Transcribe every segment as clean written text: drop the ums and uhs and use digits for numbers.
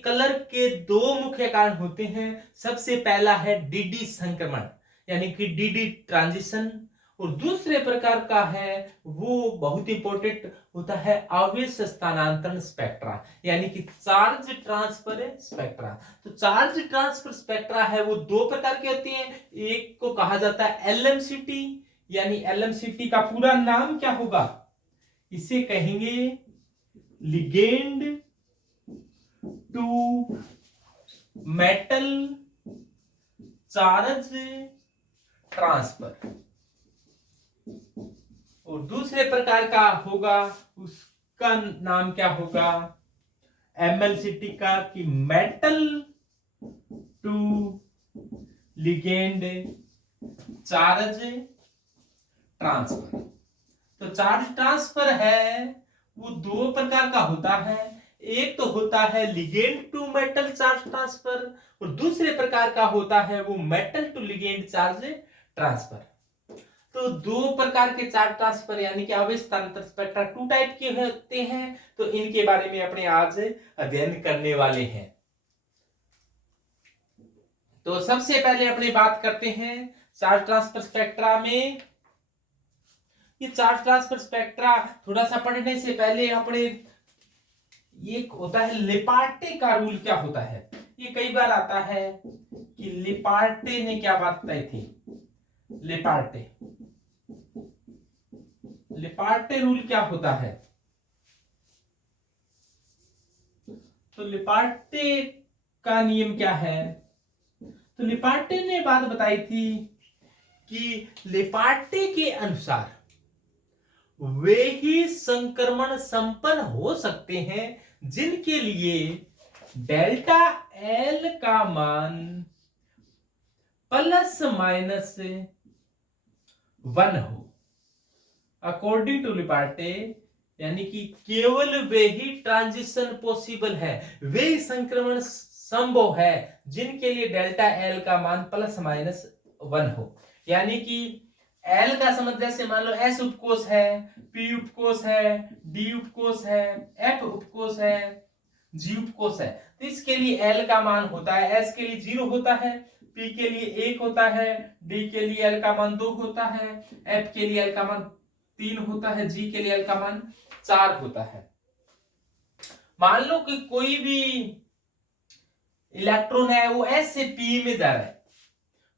Colour के दो मुख्य कारण होते हैं। सबसे पहला है डीडी संक्रमण यानी कि डीडी ट्रांजिशन, और दूसरे प्रकार का है वो बहुत इंपॉर्टेंट होता है आवेश स्थानांतरण स्पेक्ट्रा यानी कि चार्ज ट्रांसफर स्पेक्ट्रा। तो चार्ज ट्रांसफर स्पेक्ट्रा है वो दो प्रकार के होते हैं। एक को कहा जाता है एलएमसीटी, यानी एलएमसीटी का पूरा नाम क्या होगा, इसे कहेंगे ligand to metal charge transfer. और दूसरे प्रकार का होगा उसका नाम क्या होगा एमएलसीटी का, कि metal to ligand charge transfer. तो चार्ज ट्रांसफर है वो दो प्रकार का होता है। एक तो होता है ligand to metal charge transfer और दूसरे प्रकार का होता है वो metal to ligand charge transfer. तो दो प्रकार के चार्ज ट्रांसफर यानी कि आवेश स्थानांतरण स्पेक्ट्रा टू टाइप के होते हैं। तो इनके बारे में अपने आज अध्ययन करने वाले हैं। तो सबसे पहले अपने बात करते हैं चार्ज ट्रांसफर स्पेक्ट्रा में। ये चार्ज ट्रांसफर स्पेक्ट्रा थोड़ा सा पढ़ने से पहले अपने एक होता है लेपार्टे का रूल क्या होता है। ये कई बार आता है कि लेपार्टे ने क्या बात बताई थी। लेपार्टे रूल क्या होता है, तो लेपार्टे का नियम क्या है। तो लेपार्टे ने बात बताई थी कि लेपार्टे के अनुसार वे ही संक्रमण संपन्न हो सकते हैं जिनके लिए डेल्टा एल का मान प्लस माइनस 1 हो। अकॉर्डिंग टू लेपार्टे यानी कि केवल वे ही ट्रांजिशन पॉसिबल है, वे संक्रमण संभव है जिनके लिए डेल्टा एल का मान प्लस माइनस 1 हो। यानी कि एल का समझ जैसे मान लो एस उपकोष है, पी उपकोष है, डी उपकोष है, एफ उपकोष है, जी उपकोष है। तो इसके लिए एल का मान होता है, एस के लिए 0 होता है, पी के लिए 1 होता है, डी के लिए एल का मान 2 होता है, एफ के लिए एल का मान 3 होता है, जी के लिए एल का मान 4 होता है। मान लो कि कोई भी इलेक्ट्रॉन है वो एस से पी में जा रहा है।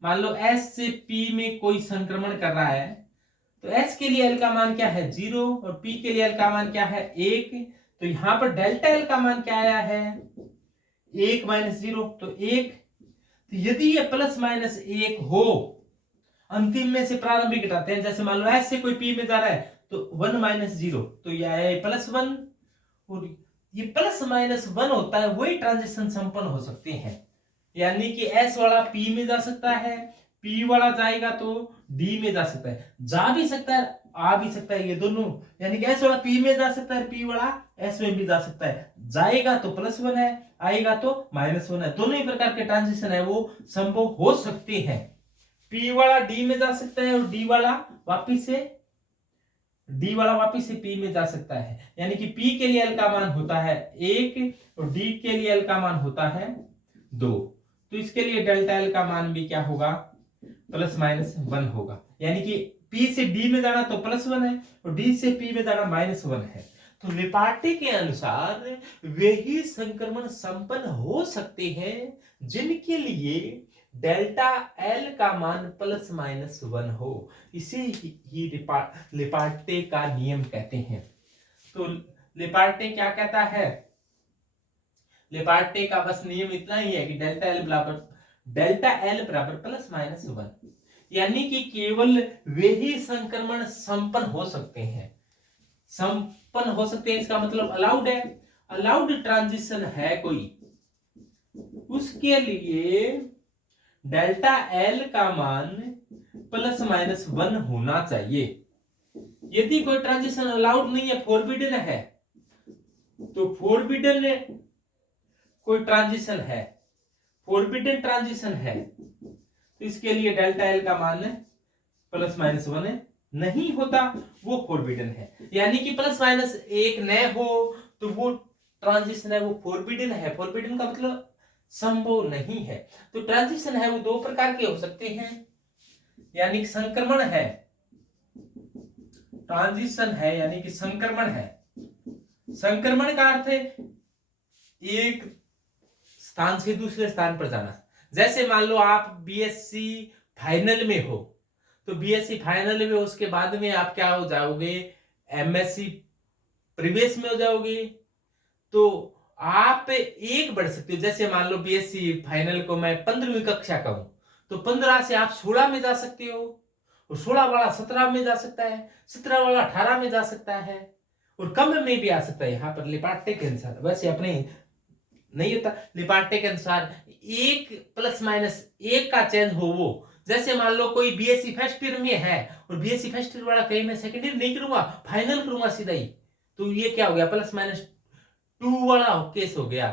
मान लो एस से पी में कोई संक्रमण कर रहा है, तो एस के लिए एल का मान क्या है 0 और पी के लिए एल का मान क्या है 1। तो यहां पर डेल्टा एल का मान क्या आया है 1 माइनस 0, तो 1। तो यदि ये प्लस माइनस 1 हो, अंतिम में से प्रारंभिक घटाते हैं, जैसे मान लो एस से कोई पी में जा रहा है तो 1 माइनस 0, तो यह है प्लस 1। और ये प्लस माइनस 1 होता है वही ट्रांजिशन संपन्न हो सकते हैं। यानी कि एस वाला पी में जा सकता है, पी वाला जाएगा तो डी में जा सकता है, जा भी सकता है आ भी सकता है, ये दोनों। यानी कि एस वाला पी में जा सकता है, पी वाला एस में भी जा सकता है। जाएगा तो प्लस 1 है, आएगा तो माइनस 1 है। दोनों ही प्रकार के ट्रांजिशन है वो संभव हो सकते हैं। पी वाला डी में जा सकता है और डी वाला वापिस से पी में जा सकता है। यानी कि पी के लिए एल का मान होता है 1 और डी के लिए एल का मान होता है 2। तो इसके लिए डेल्टा एल का मान भी क्या होगा प्लस माइनस 1 होगा। यानी कि पी से डी में जाना तो प्लस 1 है और डी से पी में जाना माइनस 1 है। तो लेपार्टे के अनुसार वे ही संक्रमण संपन्न हो सकते हैं जिनके लिए डेल्टा एल का मान प्लस माइनस 1 हो। इसे ही लेपार्टे का नियम कहते हैं। तो लेपार्टे क्या कहता है, लेपार्टे का बस नियम इतना ही है कि डेल्टा एल बराबर प्लस माइनस 1, यानी कि केवल वे ही संक्रमण संपन्न हो सकते हैं। संपन्न हो सकते हैं इसका मतलब अलाउड है, अलाउड ट्रांजिशन है कोई, उसके लिए डेल्टा एल का मान प्लस माइनस 1 होना चाहिए। यदि कोई ट्रांजिशन अलाउड नहीं है, फोरबिडन है, तो फोरबिडन कोई ट्रांजिशन है, फोरबिडन ट्रांजिशन है, तो इसके लिए डेल्टा एल का मान प्लस माइनस 1 नहीं होता, वो फोरबिडन है। यानी कि प्लस माइनस 1 न हो तो वो ट्रांजिशन है वो फोरबिडन है। फोरबिडन का मतलब संभव नहीं है। तो ट्रांजिशन है वो दो प्रकार के हो सकते हैं, यानी कि संक्रमण है, ट्रांजिशन है यानी कि संक्रमण है। संक्रमण का अर्थ है एक स्थान से दूसरे स्थान पर जाना। जैसे मान लो आप बीएससी फाइनल में हो, तो बीएससी फाइनल में उसके बाद में आप क्या हो जाओगे, एमएससी प्रवेश में हो जाओगे। तो आप एक बढ़ सकते हो। जैसे मान लो बीएससी फाइनल को मैं 15वीं कक्षा का हूं, तो 15 से आप 16 में जा सकते हो, और 16 वाला 17 में जा सकता है, 17 वाला 18 में जा सकता है, और कम में भी आ सकता है। यहाँ पर लिपाटे के अनुसार, वैसे अपने नहीं होता, लिपाटे के अनुसार एक प्लस माइनस एक का चेंज हो वो। जैसे मान लो कोई बीएससी फर्स्ट ईयर में है और बीएससी फर्स्ट ईयर वाला कहीं मैं सेकंड ईयर नहीं करूंगा, फाइनल करूंगा सीधा ही, तो ये क्या हो गया, प्लस माइनस 2 वाला केस हो गया।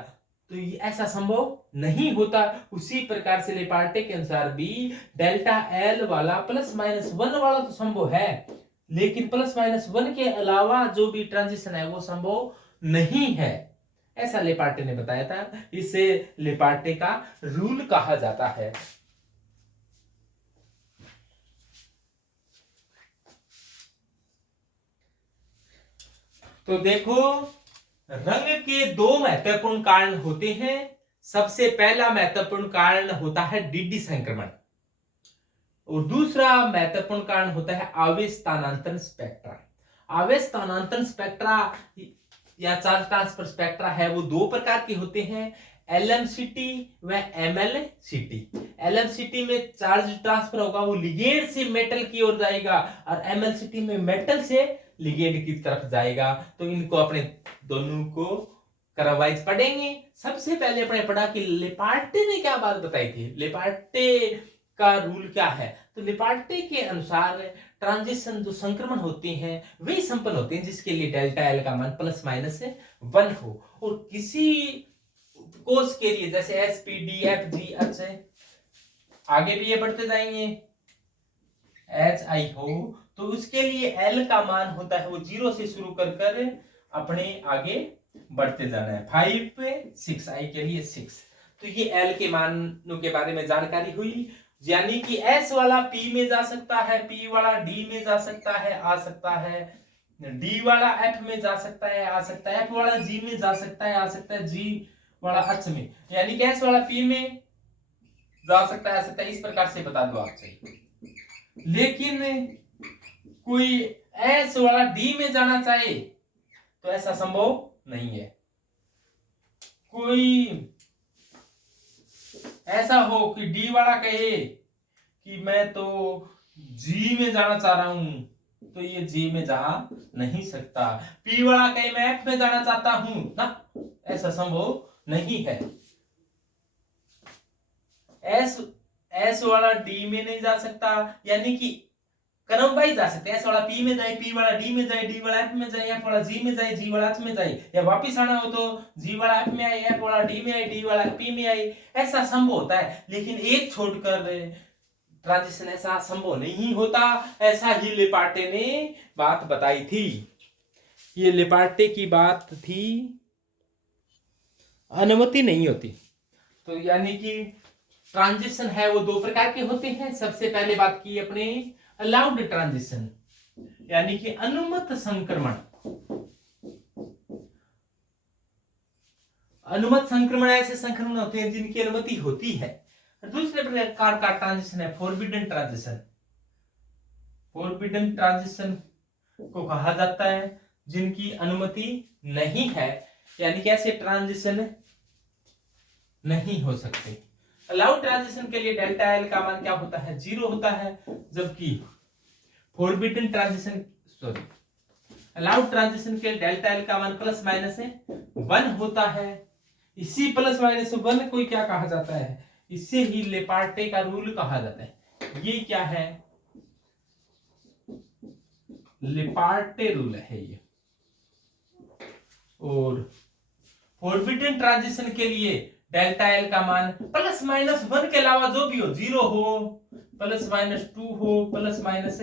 तो ये ऐसा संभव नहीं होता। उसी प्रकार से लेपार्टे के अनुसार भी डेल्टा एल वाला प्लस माइनस 1 वाला तो संभव है, लेकिन प्लस माइनस 1 के अलावा जो भी ट्रांजिशन है वो संभव नहीं है, ऐसा लेपार्टे ने बताया था। इसे लेपार्टे का रूल कहा जाता है। तो देखो, रंग के दो महत्वपूर्ण कारण होते हैं। सबसे पहला महत्वपूर्ण कारण होता है डीडी संक्रमण, और दूसरा महत्वपूर्ण कारण होता है आवेश स्थानांतरण स्पेक्ट्रा। आवेश स्थानांतरण स्पेक्ट्रा या चार्ज ट्रांसफर स्पेक्ट्रा है वो दो प्रकार के होते हैं, एलएमसीटी व एमएलसीटी। एलएमसीटी में चार्ज ट्रांसफर होगा वो लिगेंड से मेटल की ओर जाएगा, और एमएलसीटी में मेटल से लिगेंड की तरफ जाएगा। तो इनको अपने दोनों को क्रमवाइज पढ़ेंगे। सबसे पहले अपने पढ़ा कि लेपार्टे ने क्या बात बताई थी, लेपार्टे का रूल क्या है। तो लेपार्टे के अनुसार ट्रांजिशन जो संक्रमण होते हैं वे संपन्न होते हैं जिसके लिए डेल्टा एल का मान प्लस माइनस 1 हो, और किसी कोष के लिए जैसे S P D F G H है, आगे भी ये बढ़ते जाएंगे, एच आई हो, तो उसके लिए एल का मान होता है वो 0 से शुरू कर कर अपने आगे बढ़ते जाना है। 5 पे 6, आई के लिए 6। तो ये एल के मानों के बारे में जानकारी हुई, यानी कि एस वाला पी में जा सकता है, पी वाला डी में जा सकता है, आ सकता है, डी वाला एफ में जा सकता है, आ सकता है, एफ वाला जी में जा सकता है, आ सकता है, जी वाला एच में, यानी कि एस वाला पी में जा सकता है, आ सकता है। इस प्रकार से बता दो आपसे। लेकिन कोई एस वाला डी में जाना चाहे तो ऐसा संभव नहीं है। कोई ऐसा हो कि डी वाला कहे कि मैं तो जी में जाना चाह रहा हूं, तो ये जी में जा नहीं सकता। पी वाला कहे मैं एफ में जाना चाहता हूं ना, ऐसा संभव नहीं है। एस वाला डी में नहीं जा सकता, यानी कि क्रम वाइज जा सकते हैं। एस वाला पी में जाए, पी वाला डी में जाए, डी वाला एफ में जाए, एफ वाला जी में जाए, जी वाला एच में जाए, या वापिस आना हो तो जी वाला एफ में आए, एफ वाला डी में आए, डी वाला पी में आए, ऐसा संभव होता है। लेकिन एक छोड़कर ट्रांजिशन ऐसा संभव नहीं होता। ऐसा ही लेपार्टे ने बात बताई थी। ये लेपार्टे की बात थी, अनुमति नहीं होती। तो यानी कि ट्रांजिशन है वो दो प्रकार के होते हैं। सबसे पहले बात की अपने अलाउड ट्रांजिशन, यानी कि अनुमत संक्रमण। अनुमत संक्रमण ऐसे संक्रमण होते हैं जिनकी अनुमति होती है। दूसरे प्रकार का ट्रांजिशन है फॉरबिडन ट्रांजिशन। फॉरबिडन ट्रांजिशन को कहा जाता है जिनकी अनुमति नहीं है, यानी कि ऐसे ट्रांजिशन नहीं हो सकते। अलाउड ट्रांजिशन के लिए डेल्टा एल का मान क्या होता है, 0 होता है, जबकि फॉरबिडन ट्रांजिशन अलाउड ट्रांजिशन के डेल्टा एल का मान प्लस माइनस 1 होता है। इसी प्लस माइनस 1 को क्या कहा जाता है, इसे ही लेपार्टे का रूल कहा जाता है। ये क्या है, लेपार्टे रूल है ये। और फॉरबिडन ट्रांजिशन के लिए डेल्टा एल का मान प्लस माइनस 1 के अलावा जो भी हो, 0 हो, प्लस माइनस 2 हो, प्लस माइनस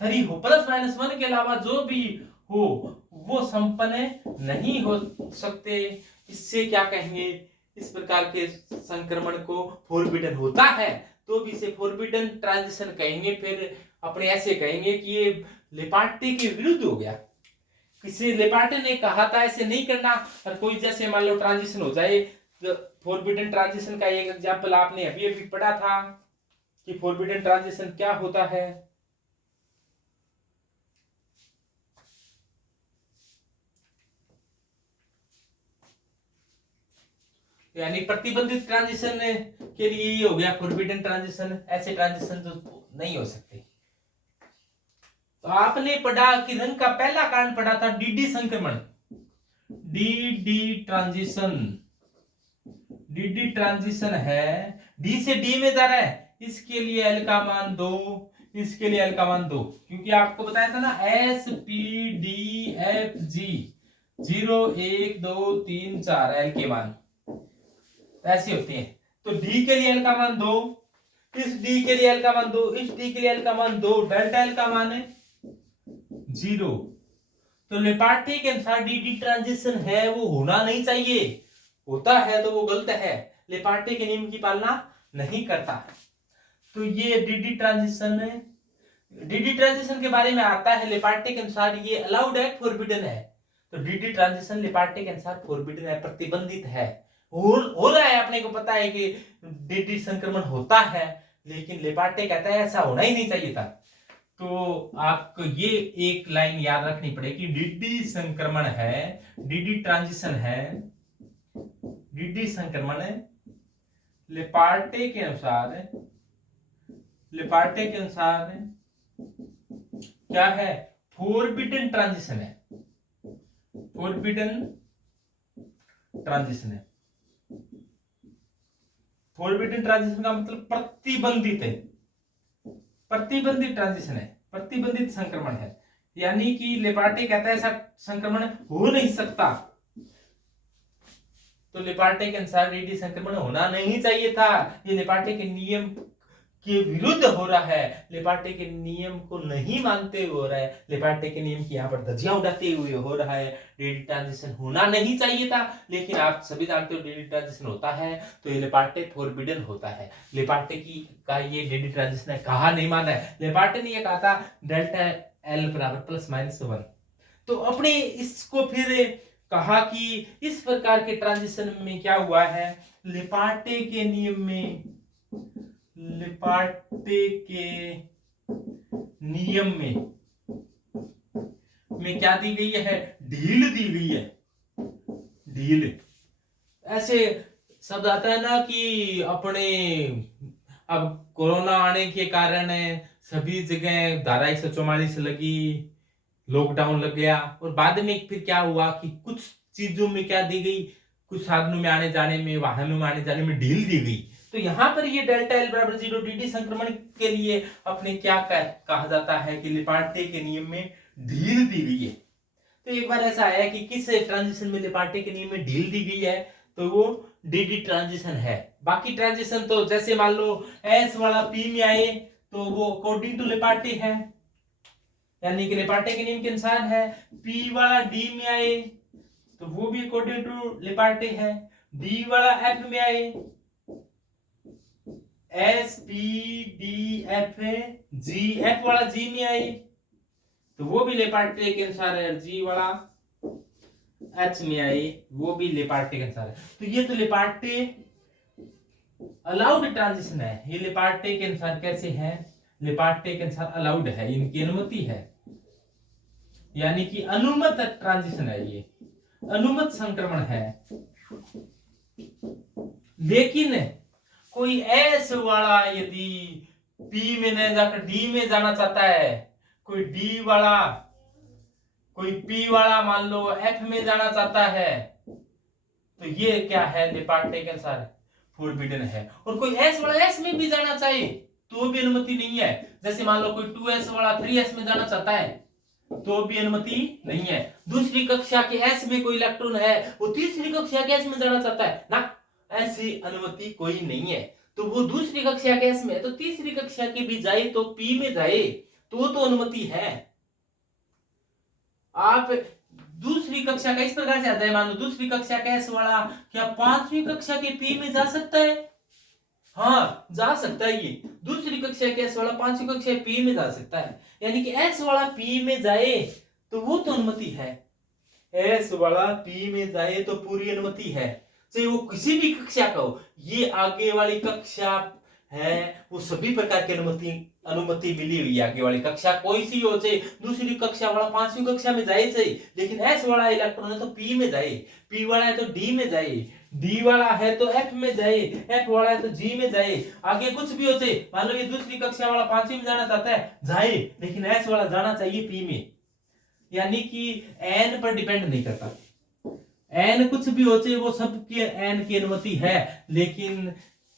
3 हो, प्लस माइनस 1 के अलावा जो भी हो वो संपन्न नहीं हो सकते। इससे क्या कहेंगे, इस प्रकार के संक्रमण को फोरबिडन होता है तो भी इसे फोरबिडन ट्रांजिशन कहेंगे। फिर अपने ऐसे कहेंगे कि ये लेपार्टे के विरुद्ध हो गया, किसी लेपार्टे ने कहा था ऐसे नहीं करना, और कोई जैसे मान लो ट्रांजिशन हो जाए, तो फोरबिडन ट्रांजिशन का एक एग्जांपल आपने अभी अभी पढ़ा था कि फोरबिडन ट्रांजिशन क्या होता है। यानी प्रतिबंधित ट्रांजिशन के लिए ये हो गया फोरबिडन ट्रांजिशन, ऐसे ट्रांजिशन तो नहीं हो सकते। तो आपने पढ़ा कि रंग का पहला कारण पढ़ा था डीडी संक्रमण, डीडी ट्रांजिशन। डीडी ट्रांजिशन है, डी से डी में जा रहा है, इसके लिए एल का मान 2, इसके लिए एल का मान 2, क्योंकि आपको बताया था ना S P D F G 0 1 2 3 4 L के मान ऐसे होते हैं। तो डी के लिए एल का मान 2, इस डी के लिए एल का मान 2, इस डी के लिए एल का मान 2, डेल्टा एल का मान है 0। तो लेपार्टे के अनुसार डीडी ट्रांजिशन है वो होना नहीं चाहिए, होता है तो वो गलत है, लेपार्टे के नियम की पालना नहीं करता। तो ये डीडी ट्रांजिशन के बारे में आता है, लेपार्टे के अनुसार ये अलाउड है, फोरबिडन है। तो डीडी ट्रांजिशन लेपार्टे के अनुसार फोरबिडन है, प्रतिबंधित है। हो रहा है, अपने को पता है कि डीडी संक्रमण होता है, लेकिन लेपार्टे कहता है ऐसा होना ही नहीं चाहिए था। तो आपको ये एक लाइन याद रखनी पड़ेगी, डीडी संक्रमण है, डीडी ट्रांजिशन है, डीडी संक्रमण लेपार्टे के अनुसार क्या है, फोरबिडन ट्रांजिशन है, फोरबिडन ट्रांजिशन है। फोरबिडन ट्रांजिशन का मतलब प्रतिबंधित है, प्रतिबंधित ट्रांजिशन है, प्रतिबंधित संक्रमण है। यानी कि लेपार्टे कहता है ऐसा संक्रमण हो नहीं सकता, तो लेपार्टे के अनुसार डीडी संक्रमण होना नहीं चाहिए था। ये लेपार्टे के नियम के विरुद्ध हो रहा है, लेपार्टे के नियम को नहीं मानते हुए हो रहा है, लेपार्टे के नियम की यहाँ पर धज्जियां उड़ाते हुए हो रहा है। डीडी ट्रांजिशन होना नहीं चाहिए था, लेकिन आप सभी जानते हो डीडी ट्रांजिशन होता है, तो ये लेपार्टे फोरबिडन होता है। लेपार्टे की का ये डीडी ट्रांजिशन है, कहा नहीं माना है, लेपार्टे ने ये कहा था डेल्टा एल बराबर ±1। तो अपने इसको फिर कहा कि इस प्रकार के ट्रांजिशन में क्या हुआ है, लेपार्टे के नियम में क्या दी गई है, ढील दी गई है, ढील। ऐसे शब्द आता है ना कि अपने अब कोरोना आने के कारण सभी जगह धारा 144 लगी, लॉकडाउन लग गया, और बाद में फिर क्या हुआ कि कुछ चीजों में क्या दी गई, कुछ साधनों में आने जाने में, वाहनों में आने जाने में ढील दी गई। तो यहां पर ये डेल्टा एल बराबर 0 डीडी संक्रमण के लिए अपने क्या कहा जाता है कि लेपार्टे के नियम में ढील दी गई है। तो एक बार ऐसा आया कि किस ट्रांजिशन में लेपार्टे के नियम में ढील दी गई है, तो वो डीडी ट्रांजिशन है। बाकी ट्रांजिशन तो जैसे मान लो एस वाला पी में आए तो वो अकॉर्डिंग टू लेपार्टे है, यानी कि लेपार्टे के नियम के अनुसार है। पी वाला डी में आए तो वो भी अकॉर्डिंग टू लेपार्टे है। डी वाला एफ में आए, S P D F G, F वाला जी में आए तो वो भी लेपार्टे के अनुसार है। जी वाला एच में आए वो भी लेपार्टे के अनुसार है। तो ये तो लेपार्टे अलाउड ट्रांजिशन है। ये लेपार्टे के अनुसार कैसे है, लेपार्टे के अनुसार अलाउड है, इनकी अनुमति है, यानी कि अनुमत ट्रांजिशन है, ये अनुमत संक्रमण है। लेकिन कोई एस वाला यदि पी में न जाकर डी में जाना चाहता है, कोई डी वाला, कोई पी वाला मान लो एफ में जाना चाहता है, तो ये क्या है, लेपार्टे के अनुसार फोरबिडन है। और कोई एस वाला एस में भी जाना चाहे तो भी अनुमति नहीं है। जैसे मान लो कोई 2s वाला 3s में जाना चाहता है तो भी अनुमति नहीं है। दूसरी कक्षा के एस में कोई इलेक्ट्रॉन है, वो तीसरी कक्षा के एस में जाना चाहता है ना, ऐसी अनुमति कोई नहीं है। तो वो दूसरी कक्षा के एस में है तो तीसरी कक्षा के भी जाए तो पी में जाए तो अनुमति है। आप दूसरी कक्षा का इस प्रकार से आता है, मान लो दूसरी कक्षा का एस वाला क्या पांचवी कक्षा के पी में जा सकता है? हाँ जा सकता है। ये दूसरी कक्षा के एस वाला पांचवी कक्षा पी में जा सकता है, यानी कि एस वाला पी में जाए तो वो तो अनुमति है। एस वाला पी में जाए तो पूरी अनुमति है, चाहे वो किसी भी कक्षा का हो। ये आगे वाली कक्षा है, वो सभी प्रकार की अनुमति मिली हुई है। आगे वाली कक्षा कोई सी हो, चाहे दूसरी कक्षा वाला पांचवी कक्षा में जाए चाहिए, लेकिन एस वाला इलेक्ट्रॉन है तो पी में जाए, पी वाला है तो डी में जाए, डी वाला है तो एफ में जाए, एफ वाला है तो जी में जाए। आगे कुछ भी हो चाहे, मान लो ये दूसरी कक्षा वाला पांचवी में जाना चाहता है जाए, लेकिन एस वाला जाना चाहिए पी में। यानी कि एन पर डिपेंड नहीं करता, एन कुछ भी हो चाहे वो सबकी एन की अनुमति है, लेकिन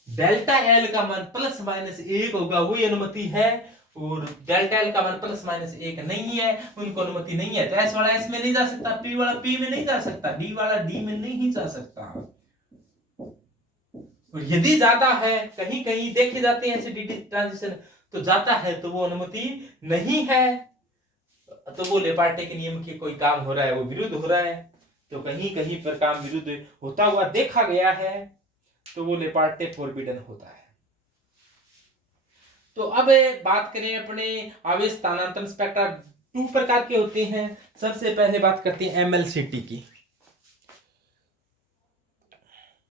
डेल्टा एल का मान प्लस माइनस 1 होगा वही अनुमति है, और डेल्टा एल का मान प्लस माइनस 1 नहीं है, उनको अनुमति नहीं है। तो एस वाला एस में नहीं जा सकता, पी वाला पी में नहीं जा सकता, डी वाला डी में नहीं जा सकता। और यदि जाता है, कहीं कहीं देखे जाते हैं ऐसे डीटी ट्रांजिशन, तो जाता है तो वो अनुमति नहीं है, तो वो लेपार्टे के नियम के कोई काम हो रहा है, वो विरुद्ध हो रहा है। तो कहीं कहीं पर काम विरुद्ध होता हुआ देखा गया है, तो वो लेपार्टे फॉरबिडन होता है। तो अब बात करें अपने आवेश स्थानांतरण स्पेक्ट्रा, 2 प्रकार के होते हैं। सबसे पहले बात करते हैं एमएलसीटी की।